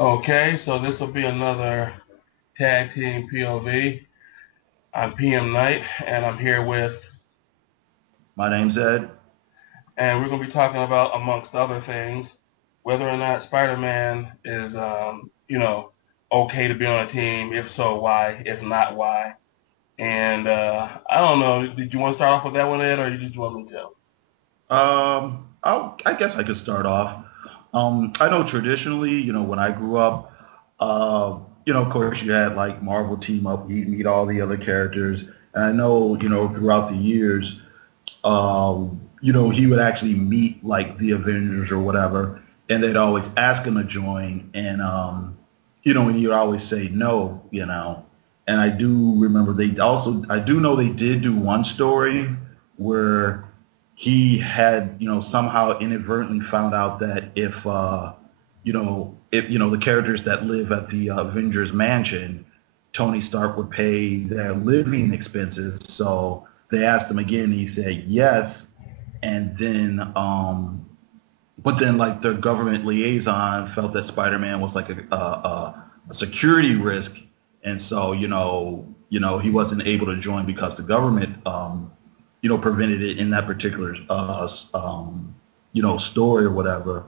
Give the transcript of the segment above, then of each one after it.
Okay, so this will be another Tag Team POV. I'm PM Knight, and I'm here with, My name's Ed. and we're going to be talking about, amongst other things, whether or not Spider-Man is, okay to be on a team. If so, why? If not, why? And I don't know. Did you want to start off with that one, Ed, or did you want me to? I guess I could start off. I know traditionally, when I grew up, of course you had like Marvel team up, you meet all the other characters. And I know, throughout the years, he would actually meet like the Avengers or whatever, and they'd always ask him to join. And, and he'd always say no. And I do remember I do know they did do one story where he had, somehow inadvertently found out that if the characters that live at the Avengers Mansion, Tony Stark would pay their living expenses. So they asked him again, and he said yes. And then, but then like the government liaison felt that Spider-Man was like a security risk, and so he wasn't able to join because the government prevented it in that particular story or whatever.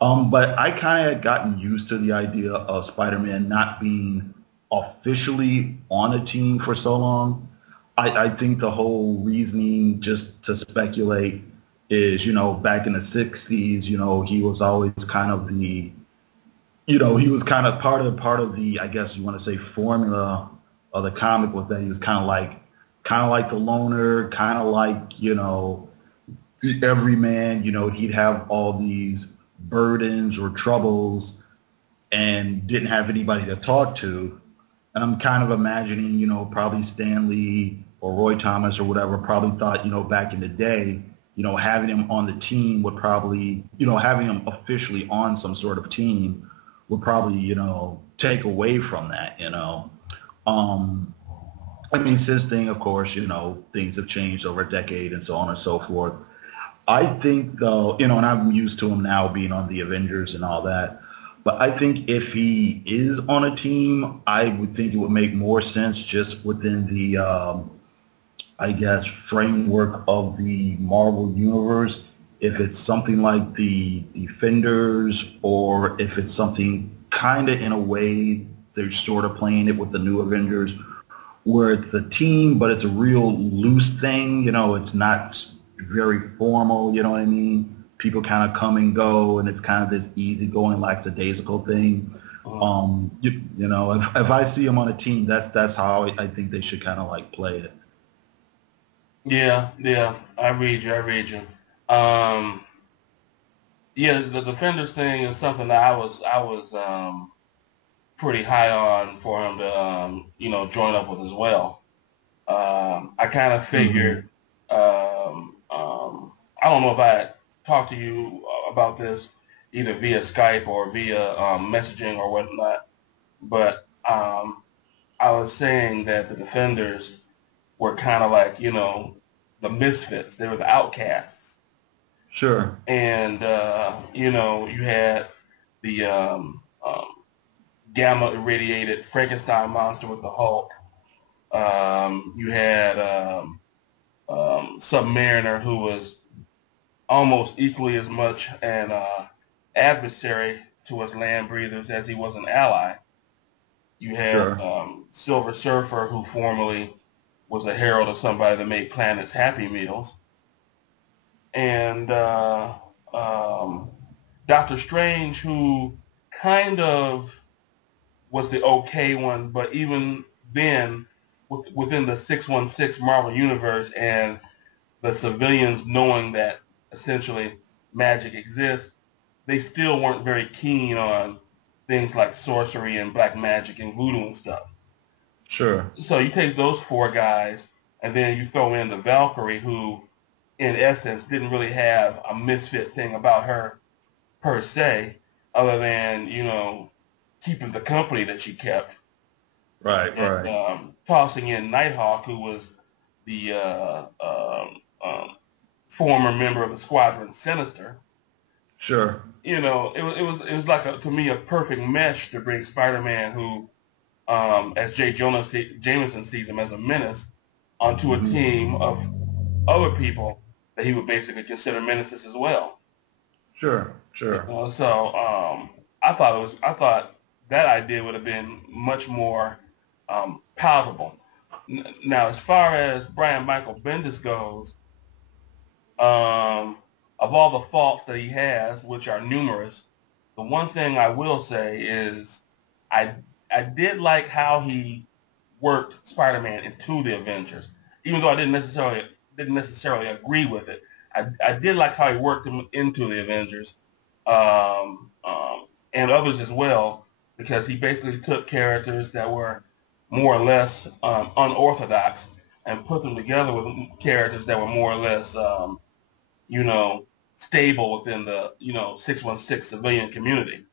But I kind of had gotten used to the idea of Spider-Man not being officially on a team for so long. I think the whole reasoning just to speculate is, back in the 60s, he was always kind of he was kind of part of the, I guess you want to say, formula of the comic, was that he was kind of like the loner, kind of like, the everyman. He'd have all these burdens or troubles and didn't have anybody to talk to. And I'm kind of imagining, probably Stanley or Roy Thomas or whatever probably thought, back in the day, having him on the team would probably, having him officially on some sort of team would probably, take away from that. Um, I mean, since then, of course, things have changed over a decade and so on and so forth. I think, though, and I'm used to him now being on the Avengers and all that. But I think if he is on a team, I would think it would make more sense just within the, I guess, framework of the Marvel Universe. If it's something like the Defenders, or if it's something kind of in a way they're sort of playing it with the new Avengers, where it's a team, but it's a real loose thing. It's not very formal. You know what I mean? People kind of come and go, and it's kind of this easygoing, lackadaisical thing. If I see them on a team, that's how I think they should kind of like play it. Yeah, yeah, I read you. I read you. Um, yeah, the Defenders thing is something that I was pretty high on for him to join up with as well. I kind of Hmm. figured. I don't know if I talked to you about this either via Skype or via messaging or whatnot, but I was saying that the Defenders were kind of like the misfits. They were the outcasts, Sure. and you had the gamma irradiated Frankenstein monster with the Hulk. You had Submariner, who was almost equally as much an adversary to us land breathers as he was an ally. You had Sure. Silver Surfer, who formerly was a herald of somebody that made planets Happy Meals, and Doctor Strange, who kind of was the okay one, but even then, within the 616 Marvel Universe and the civilians knowing that essentially magic exists, they still weren't very keen on things like sorcery and black magic and voodoo and stuff. Sure. So you take those four guys and then you throw in the Valkyrie, who in essence didn't really have a misfit thing about her per se, other than, keeping the company that she kept, Right. and Right. tossing in Nighthawk, who was the former member of the Squadron Sinister. Sure. It was like to me a perfect mesh to bring Spider-Man, who, as Jameson sees him, as a menace, onto a Hmm. team of other people that he would basically consider menaces as well. Sure. Sure. So I thought that idea would have been much more palatable. Now, as far as Brian Michael Bendis goes, of all the faults that he has, which are numerous, the one thing I will say is I I did like how he worked Spider-Man into the Avengers, even though I didn't necessarily agree with it. I did like how he worked him into the Avengers, and others as well, because he basically took characters that were more or less unorthodox and put them together with characters that were more or less, you know, stable within the 616 civilian community.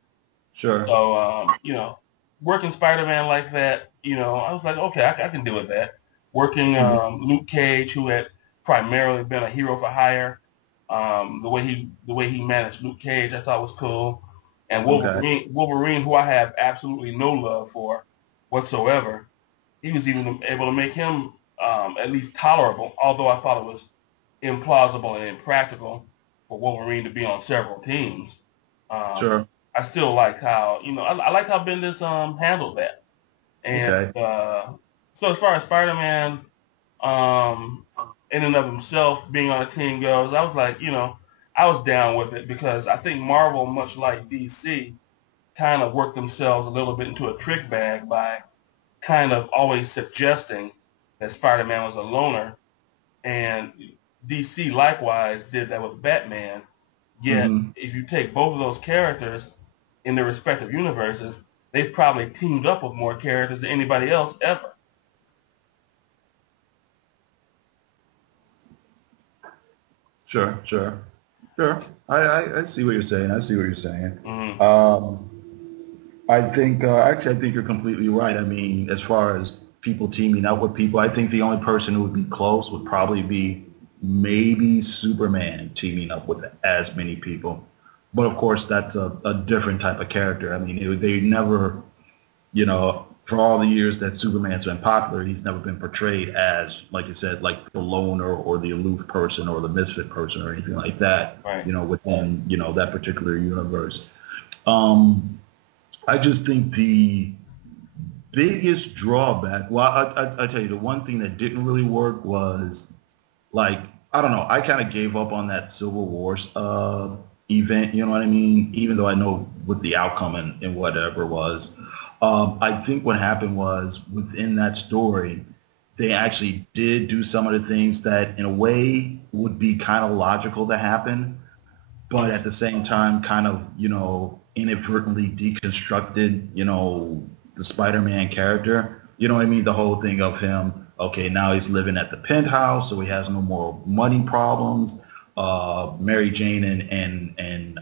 Sure. So, working Spider-Man like that, I was like, okay, I can deal with that. Working Hmm. Luke Cage, who had primarily been a hero for hire, the way he managed Luke Cage, I thought was cool. And Okay. Wolverine, who I have absolutely no love for whatsoever, he was even able to make him at least tolerable, although I thought it was implausible and impractical for Wolverine to be on several teams. Um, Sure. I still like how I like how Bendis handled that. And Okay. so as far as Spider-Man um, in and of himself being on a team goes, I was like, I was down with it because I think Marvel, much like DC, kind of worked themselves a little bit into a trick bag by kind of always suggesting that Spider-Man was a loner, and DC likewise did that with Batman. Yet, Hmm. if you take both of those characters in their respective universes, they've probably teamed up with more characters than anybody else ever. Sure. Sure. Sure. I see what you're saying. I see what you're saying. Mm-hmm. Um, I think actually I think you're completely right. I mean, as far as people teaming up with people, I think the only person who would be close would probably be maybe Superman teaming up with as many people. But of course, that's a different type of character. I mean, they never, for all the years that Superman's been popular, he's never been portrayed as, like you said, like the loner or the aloof person or the misfit person or anything like that, Right. within, that particular universe. Um, I just think the biggest drawback, well, I tell you, the one thing that didn't really work was, like, I don't know, I kind of gave up on that Civil War event, you know what I mean? Even though I know what the outcome and whatever was. I think what happened was within that story, they actually did do some of the things that in a way would be kind of logical to happen, but at the same time kind of, inadvertently deconstructed, the Spider-Man character. You know what I mean? The whole thing of him, okay, now he's living at the penthouse, so he has no more money problems. Mary Jane and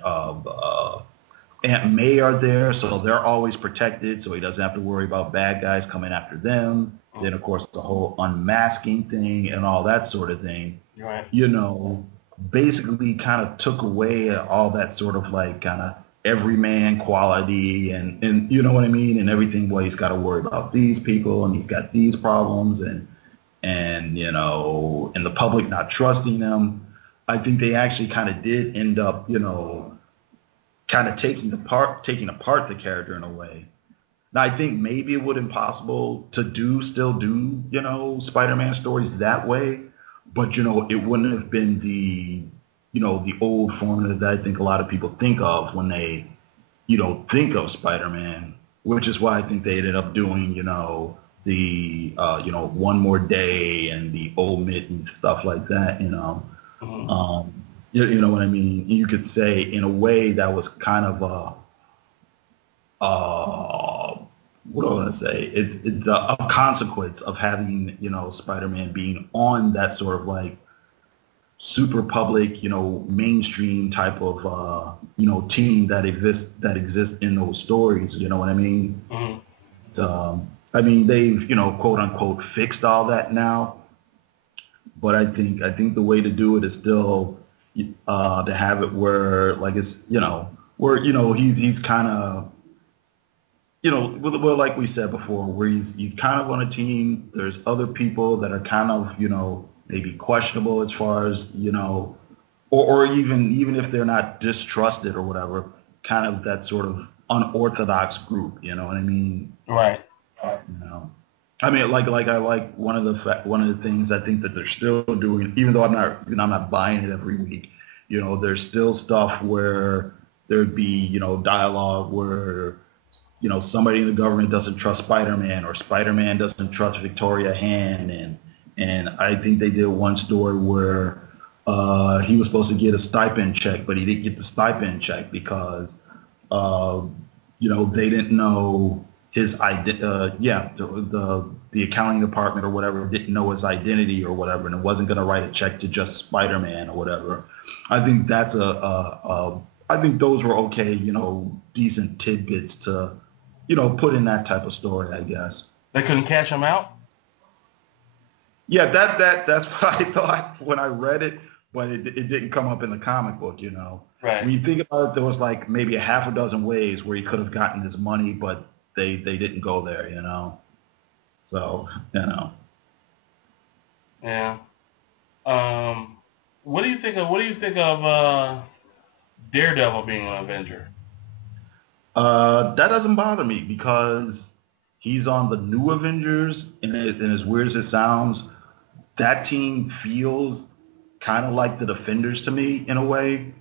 Aunt May are there, so they're always protected, so he doesn't have to worry about bad guys coming after them. Then, of course, the whole unmasking thing and all that sort of thing, Right. you know, basically kind of took away all that sort of like kind of everyman quality and you know what I mean? And everything, well, he's got to worry about these people and he's got these problems and the public not trusting him. I think they actually kind of did end up, kind of taking apart the character in a way. Now, I think maybe it would have been possible to still do, Spider-Man stories that way, but, it wouldn't have been the old formula that I think a lot of people think of when they, think of Spider-Man, which is why I think they ended up doing, One More Day and the Old Mitt and stuff like that. Mm-hmm. You know what I mean? You could say in a way that was kind of what do I want to say? It's a consequence of having, Spider-Man being on that sort of like super public, mainstream type of, team that exists in those stories. You know what I mean? Mm-hmm. I mean, they've, quote unquote, fixed all that now. But I think the way to do it is still, to have it where like it's where he's kind of well, like we said before, where he's kind of on a team. There's other people that are kind of maybe questionable as far as or even if they're not distrusted or whatever, kind of that sort of unorthodox group. You know what I mean? Right. I mean, like I like one of the things I think that they're still doing, even though I'm not buying it every week. There's still stuff where there'd be dialogue where somebody in the government doesn't trust Spider-Man, or Spider-Man doesn't trust Victoria Hand, and I think they did one story where he was supposed to get a stipend check, but he didn't get the stipend check because they didn't know his the accounting department or whatever didn't know his identity or whatever, and it wasn't going to write a check to just Spider-Man or whatever. I think that's I think those were okay, decent tidbits to, put in that type of story, I guess. They couldn't cash him out? Yeah, that's what I thought when I read it, but it didn't come up in the comic book, Right. When you think about it, there was like maybe a half a dozen ways where he could have gotten his money, but they didn't go there, So, Yeah. What do you think of Daredevil being an Avenger? That doesn't bother me because he's on the new Avengers, and as weird as it sounds, that team feels kind of like the Defenders to me in a way,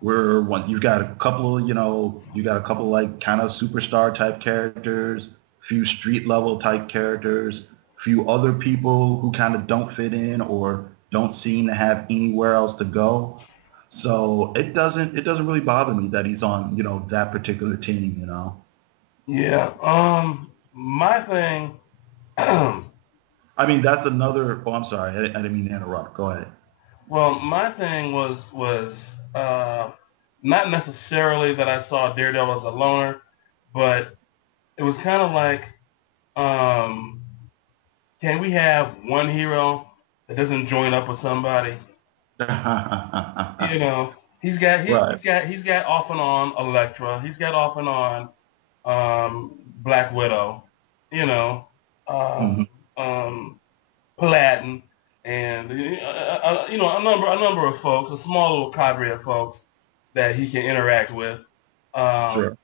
where you've got a couple like kind of superstar type characters, few street level type characters, few other people who kind of don't fit in or don't seem to have anywhere else to go. So it doesn't really bother me that he's on that particular team. Yeah. My thing. I mean, that's another. Oh, I'm sorry. I didn't mean to interrupt. Go ahead. Well, my thing was not necessarily that I saw Daredevil as a loner, but it was kind of like, can we have one hero that doesn't join up with somebody? He's got off and on Elektra. He's got off and on Black Widow. Paladin, and a number of folks, a small little cadre of folks that he can interact with. Sure.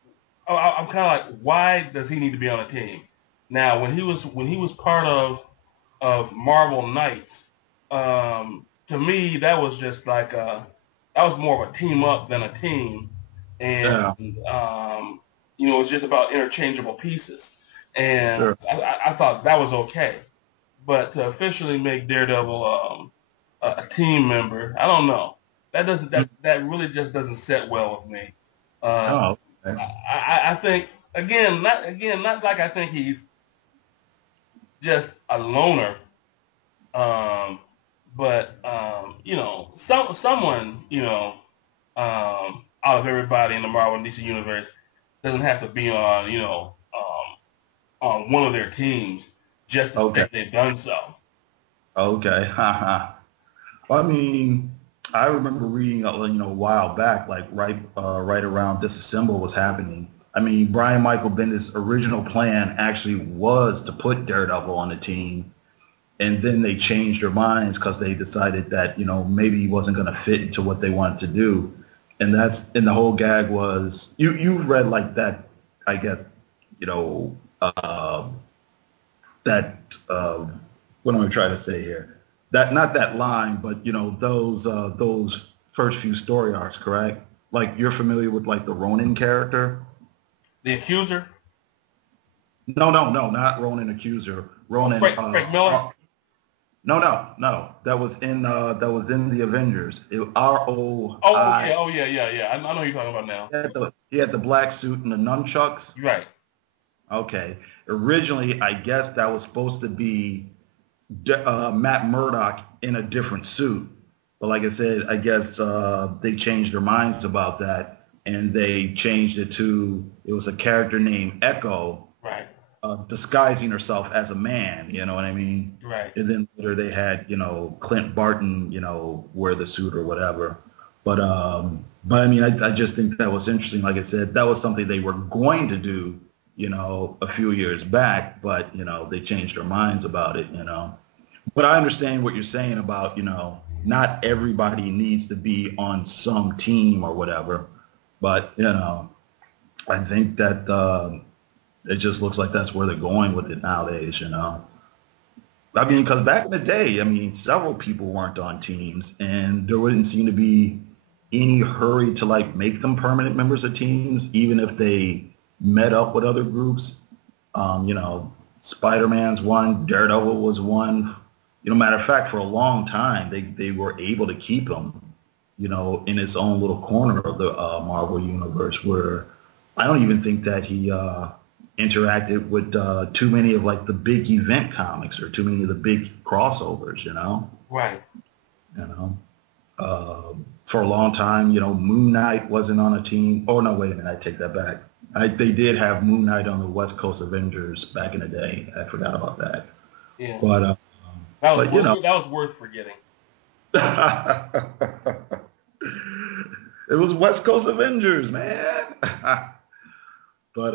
I'm kind of like, why does he need to be on a team? Now, when he was part of Marvel Knights, to me that was just like that was more of a team up than a team, and it was just about interchangeable pieces, and Sure. I thought that was okay. But to officially make Daredevil a team member, I don't know. That really just doesn't set well with me. Okay. I think not like I think he's just a loner, but someone out of everybody in the Marvel and DC universe doesn't have to be on one of their teams just to say they've done so. Okay. I mean, I remember reading, a while back, like right around Disassemble was happening. I mean, Brian Michael Bendis' original plan actually was to put Daredevil on the team, and then they changed their minds because they decided that, maybe he wasn't going to fit into what they wanted to do. And the whole gag was, you read like that, I guess, what am I trying to say here? That, not that line, but those first few story arcs, correct? Like, you're familiar with like the Ronin character? The Accuser? No, not Ronin Accuser. Ronin. Frank Miller? No. That was in the Avengers. R-O-I. Oh yeah. I know who you're talking about now. He had the black suit and the nunchucks. Right. Okay. Originally, I guess that was supposed to be Matt Murdock in a different suit. But like I said, I guess they changed their minds about that, and they changed it to, it was a character named Echo, right, disguising herself as a man, you know what I mean? Right. And then later they had, Clint Barton, wear the suit or whatever. But I mean, I just think that was interesting. Like I said, that was something they were going to do, a few years back, but, they changed their minds about it. But I understand what you're saying about, not everybody needs to be on some team or whatever. But, I think that it just looks like that's where they're going with it nowadays. I mean, because back in the day, I mean, several people weren't on teams, and there wouldn't seem to be any hurry to like make them permanent members of teams, even if they met up with other groups. Spider-Man's one, Daredevil was one. Matter of fact, for a long time, they were able to keep him, in his own little corner of the Marvel universe, where I don't even think that he interacted with too many of like the big event comics or too many of the big crossovers. Right. You know, for a long time, Moon Knight wasn't on a team. Oh no, wait a minute, I take that back. They did have Moon Knight on the West Coast Avengers back in the day. I forgot about that. Yeah. But that was worth forgetting. It was West Coast Avengers, man. But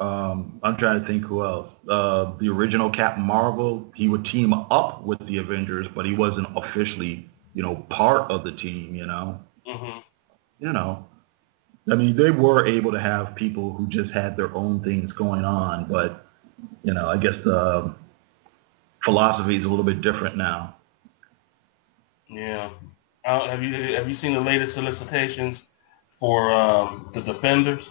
I'm trying to think who else. The original Captain Marvel, he would team up with the Avengers, but he wasn't officially, part of the team. Mm-hmm. I mean, they were able to have people who just had their own things going on, but I guess the philosophy is a little bit different now. Yeah. Have you seen the latest solicitations for the Defenders?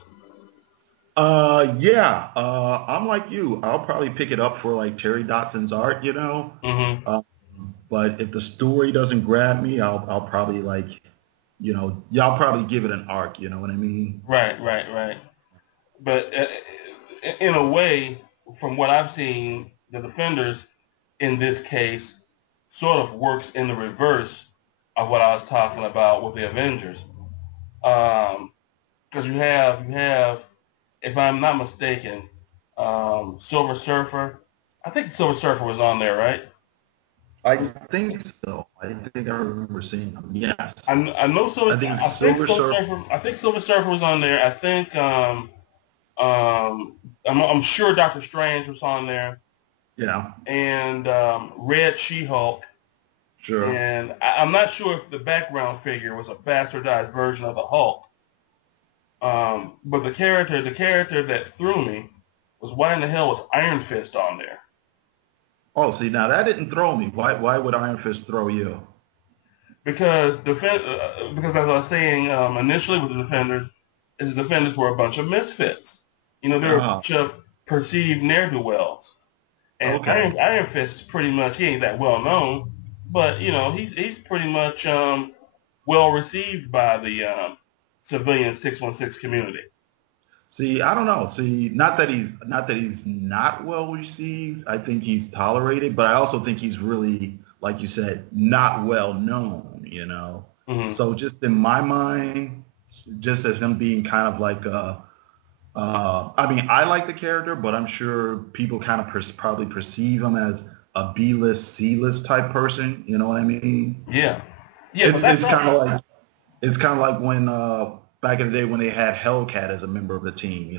Yeah. I'm like you. I'll probably pick it up for like Terry Dotson's art, Mm-hmm. But if the story doesn't grab me, I'll probably like, y'all probably give it an arc. You know what I mean? Right. But in a way, from what I've seen, the Defenders in this case sort of works in the reverse of what I was talking about with the Avengers. Because you have, if I'm not mistaken, Silver Surfer. I think Silver Surfer was on there, right? I think so. I think I remember seeing him. Yes. I know Silver. I think Silver Surfer. I think Silver Surfer was on there. I think I'm sure Doctor Strange was on there. Yeah. And Red She-Hulk. Sure. And I'm not sure if the background figure was a bastardized version of the Hulk. But the character that threw me was why in the hell was Iron Fist on there? Oh, see, now that didn't throw me. Why would Iron Fist throw you? Because as I was saying initially with the Defenders, the Defenders were a bunch of misfits. They were a bunch of perceived ne'er-do-wells. And okay. Iron Fist is pretty much, he ain't that well known, but he's pretty much well received by the civilian 616 community. See, I don't know. See, not that he's not well received. I think he's tolerated, but I also think he's really, like you said, not well known. Mm-hmm. So just in my mind, just as him being kind of like I mean, I like the character, but I'm sure people kind of probably perceive him as a B-list, C-list type person. You know what I mean? Yeah. It's kind of like when back in the day when they had Hellcat as a member of the team.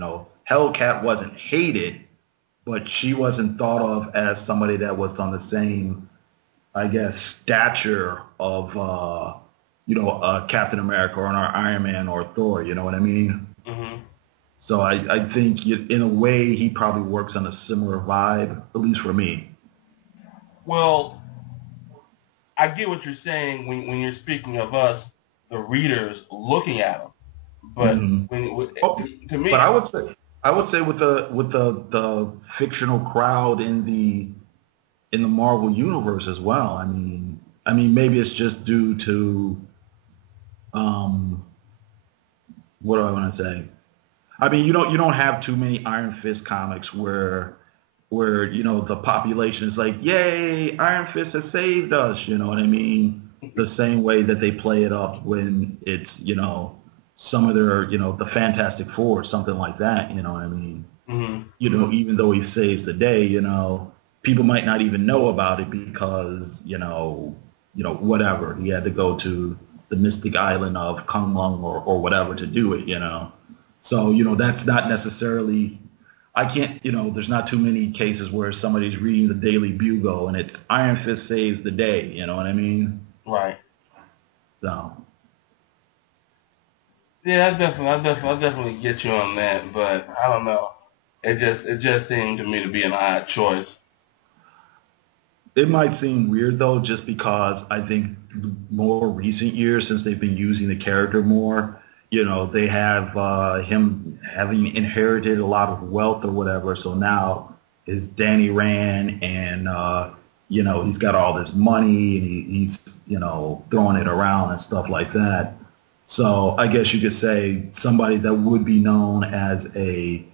Hellcat wasn't hated, but she wasn't thought of as somebody that was on the same, I guess, stature of Captain America or an Iron Man or Thor. You know what I mean? Mm-hmm. So I think in a way he probably works on a similar vibe, at least for me. Well, I get what you're saying when you're speaking of us, the readers, looking at him. But to me, but I would say with the fictional crowd in the Marvel universe as well. I mean maybe it's just due to what do I want to say? I mean, you don't have too many Iron Fist comics where the population is like, yay, Iron Fist has saved us, you know what I mean? The same way that they play it up when it's, some of their, the Fantastic Four or something like that, you know what I mean? Mm-hmm. Even though he saves the day, people might not even know about it because, whatever. He had to go to the mystic island of Kunlun or whatever to do it, you know. So, you know, that's not necessarily, I can't, you know, there's not too many cases where somebody's reading the Daily Bugle and it's Iron Fist saves the day, you know what I mean? Right. So. Yeah, I definitely get you on that, but I don't know. It just seemed to me to be an odd choice. It might seem weird though, just because I think more recent years since they've been using the character more, you know, they have him having inherited a lot of wealth or whatever. So now his Danny Rand and you know, he's got all this money and he's you know throwing it around and stuff like that. So I guess you could say somebody that would be known as a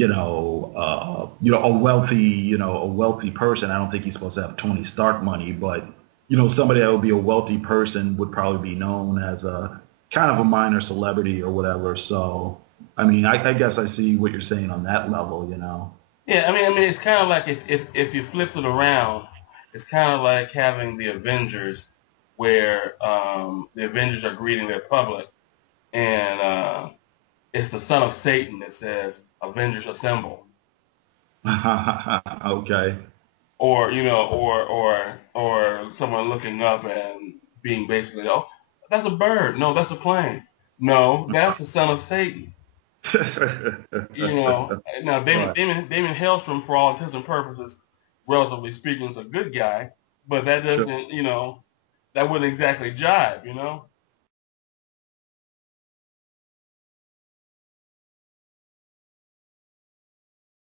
a wealthy person. I don't think he's supposed to have Tony Stark money, but you know, somebody that would be a wealthy person would probably be known as a kind of a minor celebrity or whatever. So, I mean, I guess I see what you're saying on that level, you know. Yeah, I mean, it's kind of like if you flipped it around, it's kind of like having the Avengers, where the Avengers are greeting their public, and it's the son of Satan that says Avengers Assemble. Okay. Or you know, or someone looking up and being basically, oh, that's a bird. No, that's a plane. No, that's the son of Satan. You know, now Right. Damon Hellstrom, for all intents and purposes, relatively speaking, is a good guy, but that Sure. doesn't, you know, that wouldn't exactly jive. You know.